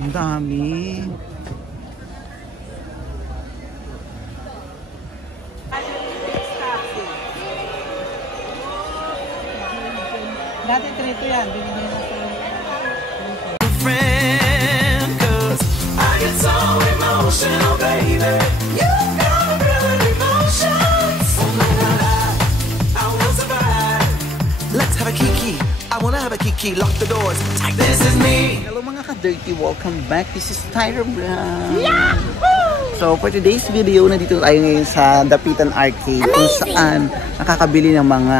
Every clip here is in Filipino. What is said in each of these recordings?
Ang dami. Dati 3 yan, binigyan na sa friend, 'cause I get so emotional, baby. You got real emotions. Oh my God, I will survive. Let's have a kiki. I wanna have a kiki. Lock the doors. This is me. Hello mga ka-dirty, welcome back. This is Tyra Brown. So for today's video, nandito tayo ngayon sa Dapitan Arcade. Kung saan nakakabili ng mga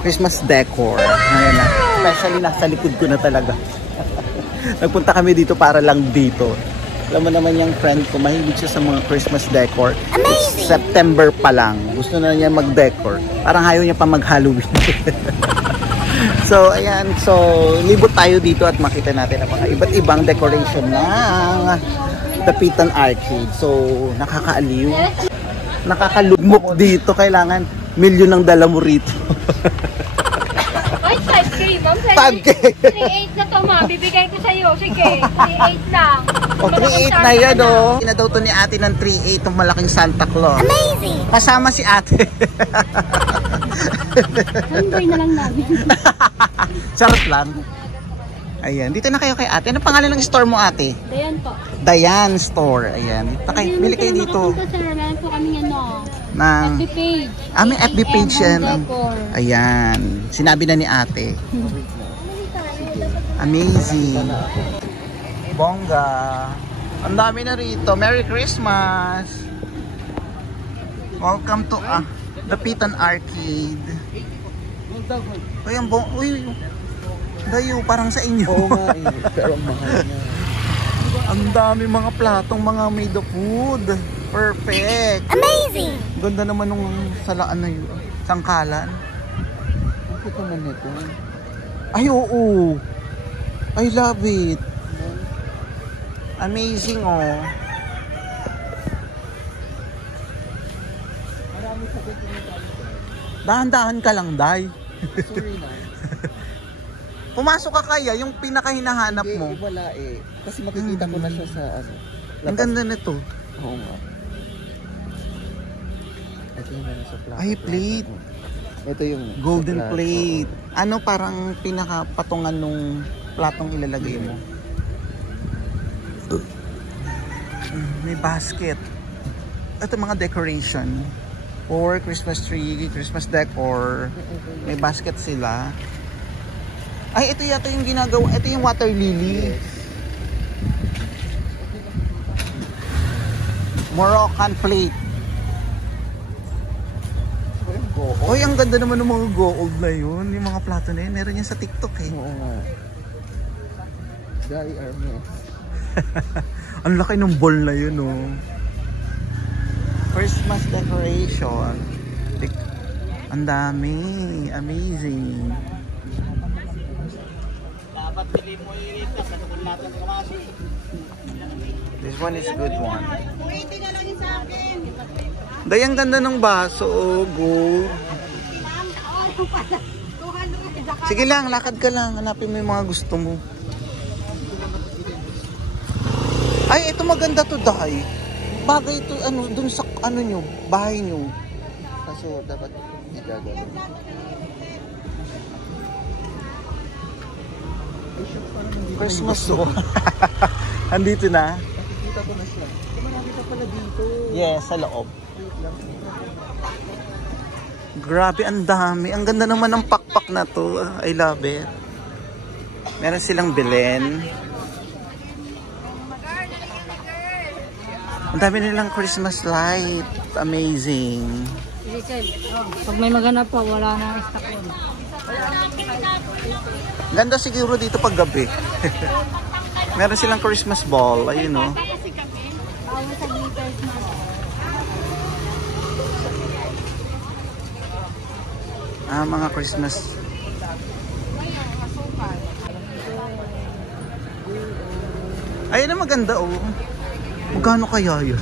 Christmas decor. Ayan na. Especially nasa likod ko na talaga. Nagpunta kami dito para lang dito. Alam mo naman yung friend ko, mahilig siya sa mga Christmas decor. It's September pa lang. Gusto na niya mag-decor. Parang ayaw niya pa mag-Halloween. So, ayan. So, libot tayo dito at makita natin ang mga iba't ibang decoration ng Dapitan Arcade. So, nakakaaliw. Nakakalugmok dito. Kailangan milyon ang dala mo rito. Ay, 5K, ma'am. 5K. 3.8 na to, ma'am. Bibigay ko sa'yo. Sige, 3.8 lang. O, 3.8 na yan, o. Ina daw to ni ate ng 3.8, itong malaking Santa Claus. Amazing! Kasama si ate. Enjoy na lang namin. Sarap lang. Ayan, dito na kayo kay ate. Ano pangalan ng store mo, ate? Dayan po. Dayan Store. Ayan, dito kayo. Bili kayo dito. Meron po kami Ng FB page. may FB page yan. Decor. Ayan, sinabi na ni ate. Amazing. Bongga. Ang dami na rito. Merry Christmas. Welcome to Dapitan Arcade. Uy, uy. Dayo, parang sa inyo. Oo nga eh, pero mahal na. Ang dami mga platong, mga made of wood. Perfect. Amazing! Ganda naman nung salaan na yun. Sangkalan. Ang cute naman nito. Ay, oo. I love it. Amazing, oh. Dahan-dahan ka lang, Day. Sorry na. Pumasok ka kaya, yung pinakahinahanap mo. Wala eh. Kasi makikita ko na siya sa ano. Ang ganda nito. Oo nga. Ito yung nasa plato. Ay, plate. Ito yung Golden plato. plate. Ano parang pinakapatungan nung platong ilalagay mo? May basket. Ito mga decoration. For Christmas tree, Christmas decor. May basket sila. Ay, ito yata yung ginagawa. Ito yung water lily. Moroccan plate. Oy, ang ganda naman ng mga gold na yun. Yung mga plato na yun. Meron yan sa TikTok eh. Oo nga. Dari Hermes. Ang laki ng ball na yun, oh. Christmas decoration. Ang dami. Amazing. Dapat pili mo yung sa natin ng kamasi. This one is good one. 280 na lang yung sa akin. Dayang ganda ng baso, oh, gold. Sige lang, lakad ka lang. Hanapin mo yung mga gusto mo. Ay, ito maganda to, Day. Bagay ito, ano, dun sa, ano nyo, bahay nyo. Kaso dapat igagawin. Christmas, oh. Andito na. Nakikita ko na siya. Marami ka pala dito. Yes, sa loob. Grabe, ang dami. Ang ganda naman ng pakpak na to. I love it. Meron silang Belen. Ang dami nilang Christmas light. Amazing. Pag may maghanap pa, wala na stock yun. Ganda siguro dito pag gabi. Meron silang Christmas ball. Ayun, oh. Mga Christmas. Ayun na maganda, oh. Magkano kaya yun?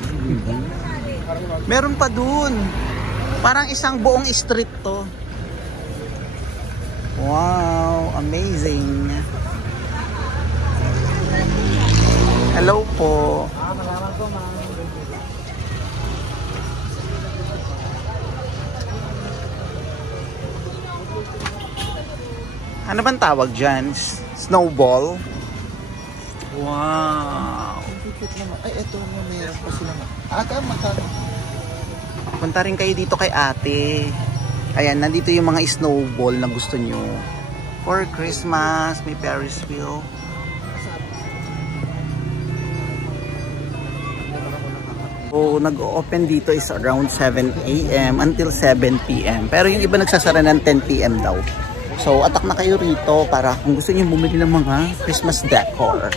Meron pa dun. Parang isang buong street to. Wow, amazing. Hello po. Malaman ko, ma'am. Ano bang tawag dyan? Snowball? Wow. Ay, eto na meron pa sila. Ate, magkano? Punta rin kayo dito kay ate. Ayan, nandito yung mga snowball na gusto nyo. For Christmas, may Ferris wheel. So, nag-open dito is around 7 AM until 7 PM. Pero yung iba nagsasara ng 10 PM daw. So, atak na kayo rito para kung gusto niyo bumili ng mga Christmas decor.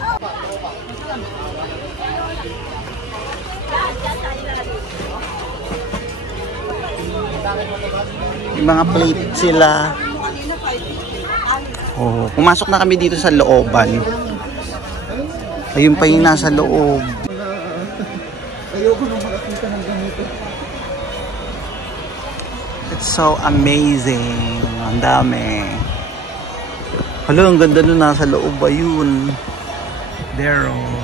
Yung mga plate sila. Oh, pumasok na kami dito sa looban. Ayun pa yung nasa loob. Ayoko nang makakita ng ganito. It's so amazing. Ang dami. Hala, ang ganda nun nasa loob. Ayun. There, oh.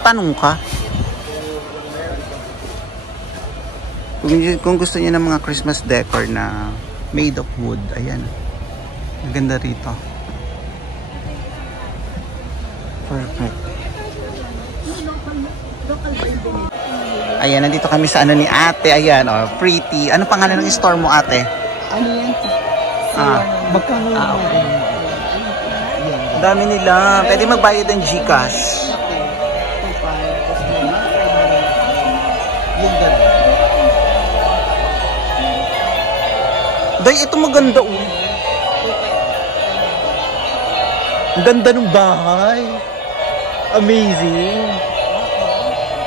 Tanong ka. Kung gusto niyo ng mga Christmas decor na made of wood, ayan. Maganda rito. Perfect. Ayan, nandito kami sa ano ni ate. Ayan, oh, pretty. Ano pangalan ng store mo, ate? Ano yan? Magkano Okay. Dami nila. Pwede magbayad ng GCash. Day, ito maganda, oh. Ang ganda ng bahay. Amazing.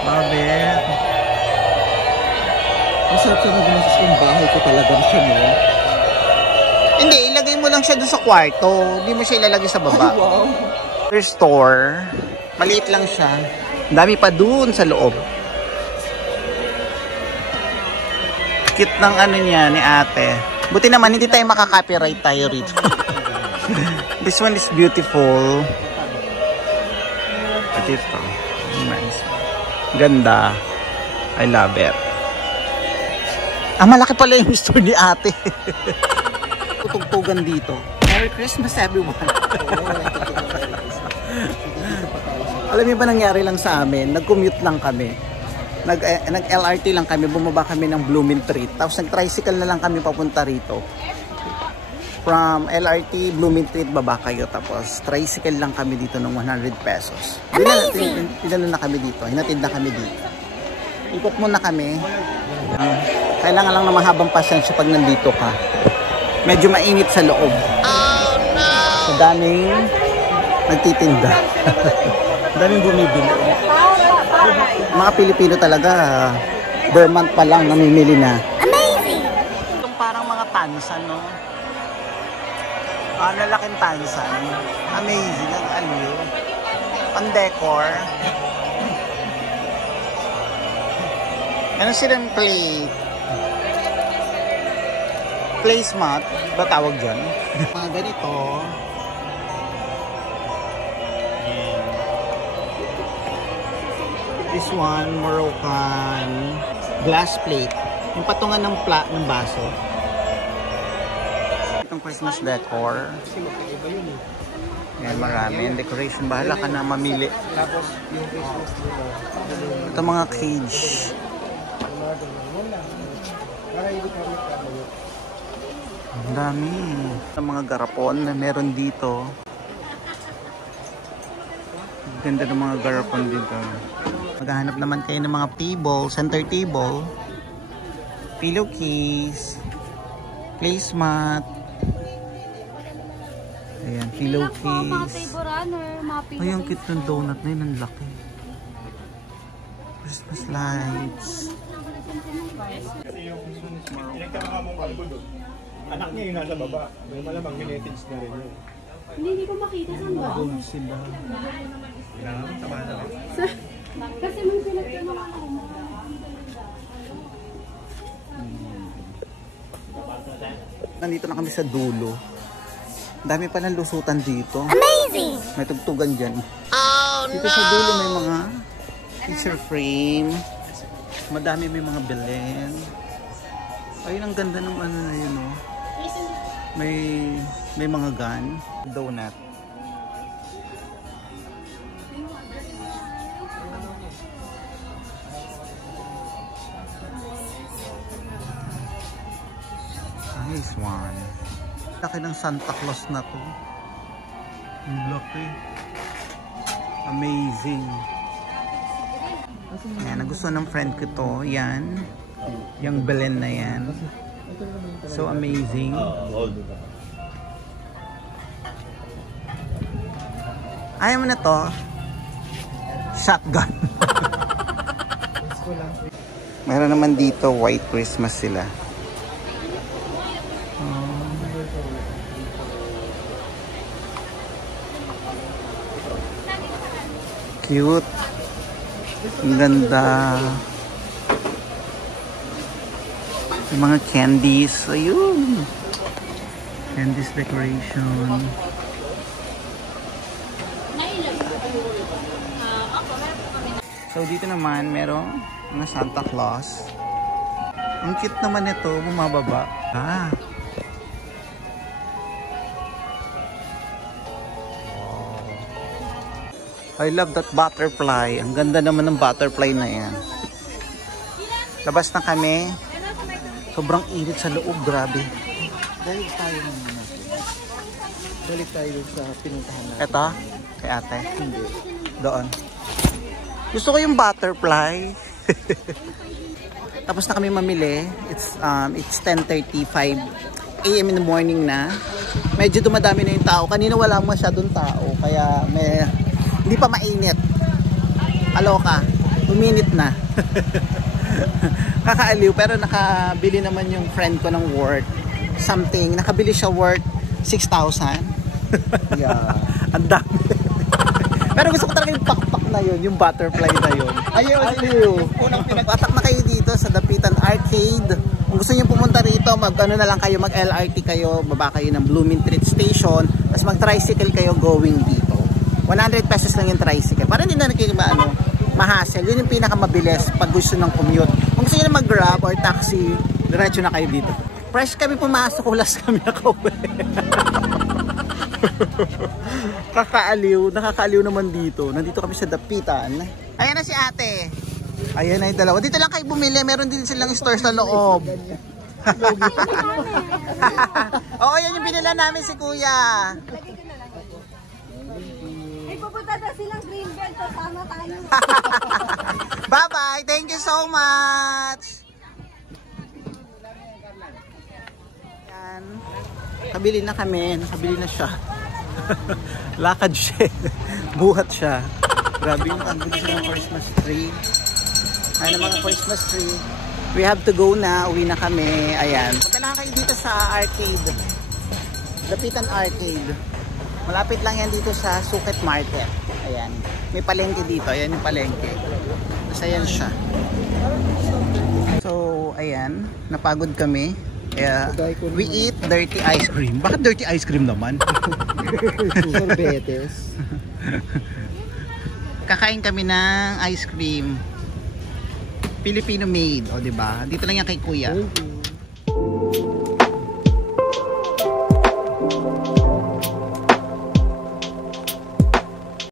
Bakit? Masarap siya nag-masis yung bahay ko talaga siya, no? Hindi, ilagay mo lang siya dun sa kwarto. Hindi mo siya ilalagay sa baba. Ay, wow. First store. Maliit lang siya. Ang dami pa dun sa loob. Cute ng ano niya ni ate. Buti naman hindi tayo makaka-copyright tayo rito. This one is beautiful. At ito. Nice. Ganda. I love it. Ah, malaki pala yung store ni ate. Tutugtugan dito. Merry Christmas everyone. Alam niyo ba nangyari lang sa amin? Nag-commute lang kami. Nag-LRT lang kami, bumaba kami ng Blooming Treat. Tapos nag-tricycle na lang kami papunta rito. From LRT, Blooming Treat, baba kayo. Tapos tricycle lang kami dito ng 100 pesos. Dinala na kami dito. Hinatid na kami dito. Ikot muna kami. Kailangan lang na mahabang pasensya pag nandito ka. Medyo mainit sa loob. Oh no! So daming nagtitinda. Daming bumibili. Mga Pilipino talaga, per month pa lang namimili na. Amazing! Itong parang mga tansan, no? Lalaking tansan. Amazing, ang aliw. Ang decor. Ano silang plate? Placemat, ba tawag dyan? Mga ganito. This one, Moroccan glass plate. Yung patungan ng baso. Itong Christmas decor. Yan, marami. Decoration, bahala ka na mamili. Ito mga cage. Ang dami. Ang mga garapon na meron dito. Ang ganda ng mga garapon dito. Maghahanap naman kayo ng mga table, center table, pillowcase, placemat. Ayan, pillowcase. Mga table runner, mga Ay, ang cute ng donut na yun, ang laki. Christmas lights. Pinagtama mong kalbo doon. Anak niya yung nasa baba. May malamang minetins na rin yun. Hindi ko makita saan ba? Doon sila. Kailangan samahan na rin. Kasi may pinagtama ako. Nandito na kami sa dulo. Dami pa ng lusutan dito. Amazing! May tugtugan dyan. Oh, dito sa dulo may mga picture frame. Madami may mga Belen. Ayun, ang ganda ng ano na yun, oh. May mga gun. Donut. Nice one. Laki ng Santa Claus na to. Ang laki. Amazing. Ayan, nagustuhan ng friend ko to. Yan. Yung Belen na yan. So amazing. Ayaw mo na to? Shotgun. Meron naman dito White Christmas sila. Cute. Ang ganda. Yung mga candies. Ayun. Candies decoration. So dito naman merong mga Santa Claus. Ang cute naman ito. Bumababa. I love that butterfly. Ang ganda naman ng butterfly na yan. Labas na kami. Sobrang init sa loob. Grabe. Balik tayo naman natin. Balik tayo sa pinuntahan natin. Eto? Kay ate? Hindi. Doon. Gusto ko yung butterfly. Tapos na kami mamili. It's 10:35 AM in the morning na. Medyo dumadami na yung tao. Kanina wala masyadong tao. Kaya hindi pa mainit. Aloka. Uminit na. Kakaaliw. Pero nakabili naman yung friend ko ng worth something. Nakabili siya worth 6,000. Yeah. Ang dami. Pero gusto ko talaga yung pakpak na yun. Yung butterfly na yun. Ayaw. Unang pinag-atak na kayo dito sa Dapitan Arcade. Kung gusto nyo pumunta rito, mag-ano na lang kayo, mag-LRT kayo, baba kayo ng Bloomingtreet Station, tapos mag-tricycle kayo going dito. 100 pesos lang yung tricycle. Para hindi na ma-hassle. Yun yung pinakamabilis pag gusto ng commute. Kung gusto nyo na mag-grab or taxi, diretso na kayo dito. Fresh kami pumasok, ulas kami nakauwi. Nakakaaliw naman dito. Nandito kami sa Dapitan. Ayan na si ate. Ayan na yung dalawa. Dito lang kayo bumili. Meron din silang store sa loob. Oo, yan yung binila namin si kuya. Ay, pupunta na silang Greenbelt. Kasama tayo. Bye-bye. Thank you so much. Yan. Nakabili na kami. Nakabili na siya. Lakad siya. Buhat siya. Grabe yung pagbulis ng Christmas tree. Ayan ang mga Christmas tree. We have to go na. Uwi na kami. Ayan. Punta lang kayo dito sa arcade. Dapitan Arcade. Malapit lang yan dito sa Sukat Market. Ayan. May palengke dito. Ayan yung palengke. Tapos ayan siya. So, ayan. Napagod kami. We eat dirty ice cream. Bakit dirty ice cream naman? Sorbetes. Kakain kami ng ice cream. Filipino made, o diba? Dito lang yan kay kuya.